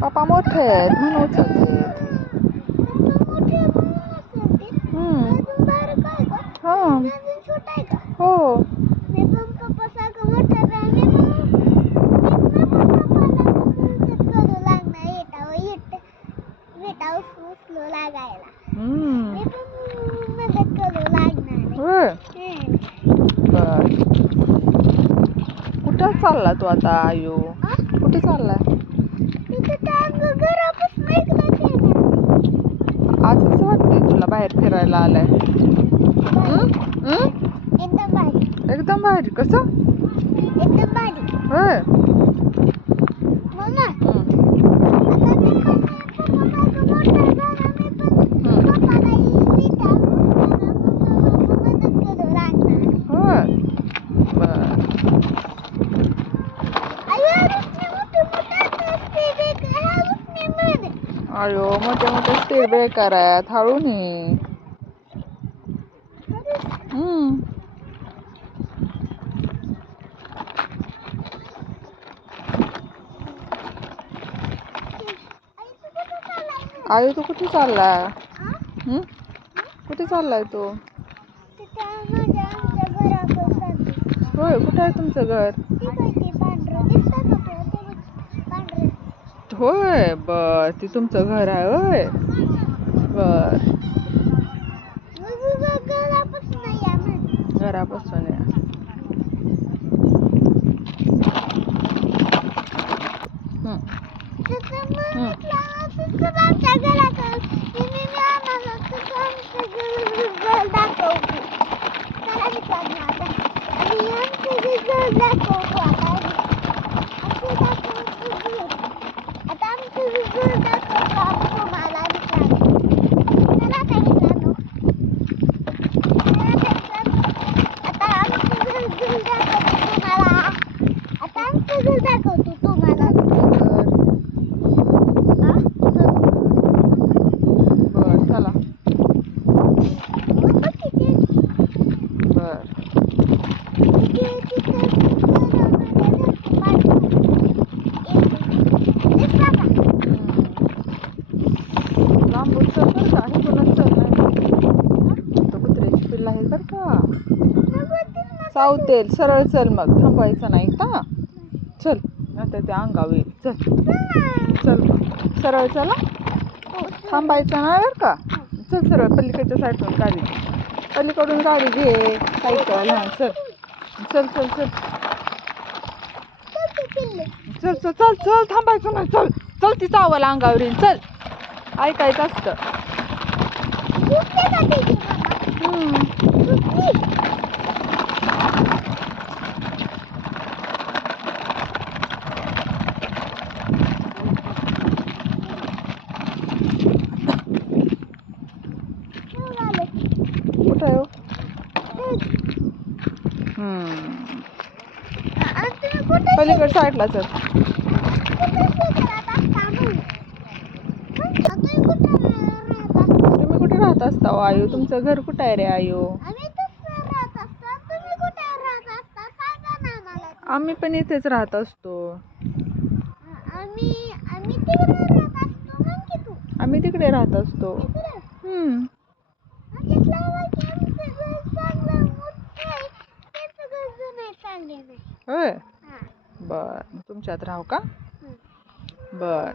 पप्पा मोठे आहेत म्हणून उचलते. हम्म. हा. हो. हम्म. होय. बर. कुठं चालला तू आता आयु? कुठे चाललाय? आज कसं वाटतंय तुला बाहेर फिरायला आलाय? एकदम भारी. कसं? होय. होय. बर. अयो मोठे मोठे स्पीड ब्रेकर आहेत, हळू नी. आयु तू कुठे चाललाय? कुठे चाललाय तू? होय. कुठे आहे तुमचं घर? होय. बर. ती तुमचं घर आहे होय. बर. घरापासून या. चावतेल. सरळ चल मग, थांबायचं नाही का? चल. आता ते अंगावर येईल. चल चल मग सरळ चला. थांबायचं नाही बरं का. चल सरळ पलीकडच्या साईडून गाडी पलीकडून गाडी घे. सायकल. हा चल चल चल चल चल चल चल चल. थांबायचं नाही. चल चल. ती चावल अंगावर येईल. चल. ऐकायचं असतं. कुठं आहे? पलीकड साईडला चल. तुम्ही कुठे राहत असता आयु? तुमचं घर कुठं आहे रे आयु? आम्ही पण इथेच राहत असतो. आम्ही तिकडे राहत असतो. होय. बर. तुमच्यात राहू का? बर.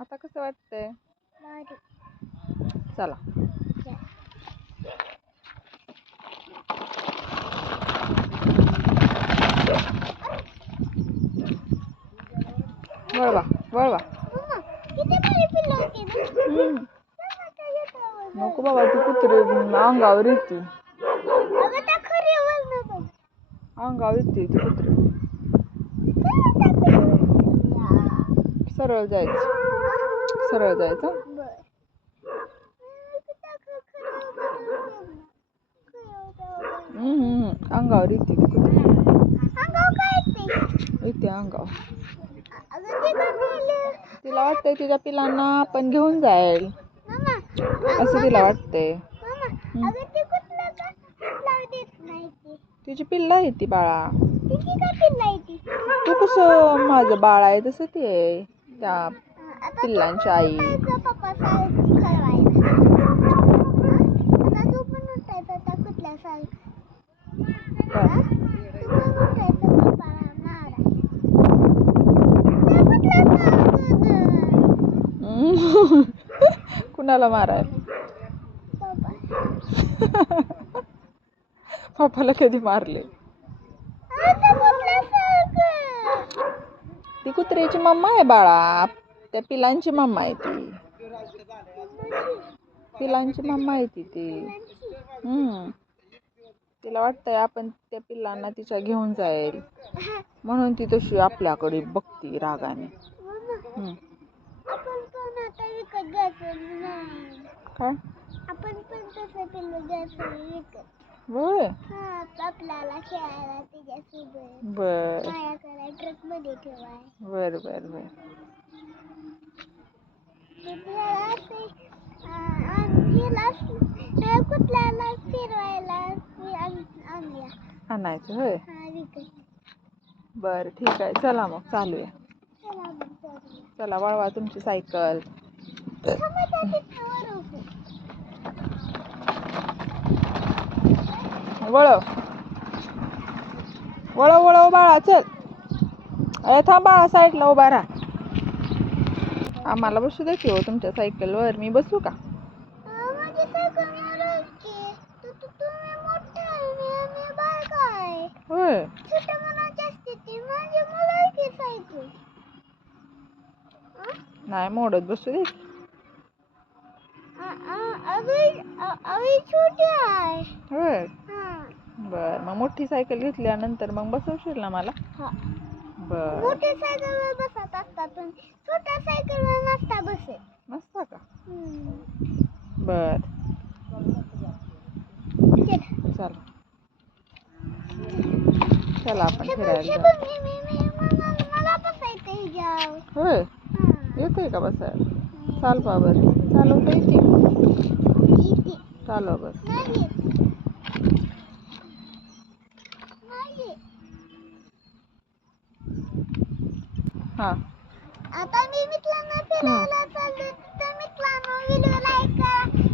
आता कसं वाटतंय? चला. वळवा वळवा. नको बाबा, ती कुत्री अंगावर येते. अंगावर येते ती कुत्री. सरळ जायचं. सरळ जायचं. अंगावर येते ती कुत्री. अंगावर काय येते? येते अंगावर. अगं ते काय नेलं? तिला वाटतंय तिच्या पिलांना आपण घेऊन जाईल मामा, असं तिला वाटतंय. मामा, अगं ते कुठला देत नाही ती. तिची पिल्लं आहे ती बाळा. तिची काय पिल्लं आहे ती? तू कसं माझं बाळ आहे तसं ती आहे त्या आता पिल्लांची आई. पप्पा सारखी खेळवायला. आता तू पण उठायचं त्या कुठल्या सारखं. काय? तू पण उठायचं पप्पाला मारा. त्या कुठल्या सारखं. कुणाला मारायला? पप्पा. पप्पाला कधी मारले? आता कुठल्या सारखं. ती कुत्र्याची मम्मा आहे बाळा. त्या पिलांची मम्मा आहे ती. पिलांची मम्मा आहे ती. तिला वाटतंय आपण त्या पिल्लांना तिच्या घेऊन जाईल म्हणून ती तशी आपल्याकडे बघती रागाने. आपण पण आता विकत घ्यायचं नाही. काय? आपण पण तसं पिल्लू घ्यायचं विकत. होय. हा, आपल्याला खेळायला तिच्यासोबत. बर माझ्याकडे ट्रक मध्ये ठेवाय. बर बर बर. कुठल्याला फिरवायला आणल्या. आणायचं होय. हा, विकत. बर ठीक आहे, चला मग चालूया. चला मग. चला वळवा तुमची सायकल. वळव वळव वळव बाळा चल. अरे थांब बाळा साईडला उभा राहा. आम्हाला बसू दे की हो तुमच्या सायकलवर. मी बसू का? माझी सायकल मोठी. तुम्ही मोठे आहे, मी बारका आहे. होय. छोट्या मुलाची असते ती, माझी मुलाची सायकल. नाही मोडत बसू दे. अवी छोटी आहे. होय. हा. बर मग मोठी सायकल घेतल्यानंतर मग बसवशील ना मला? हा. बर. मोठ्या सायकलवर बसत असतात पण छोट्या सायकलवर नसता बसत. नसता का? बर चला. चला आपण फिरायला जाऊ. मला बसायचं हिच्यावर. होय. येते का बसायला? चालवा बरं. चालवता येते? चालवा बरं. हां. आता मी मित्रांना फिरायला चाललो तर मित्रांनो व्हिडिओ लाईक करा.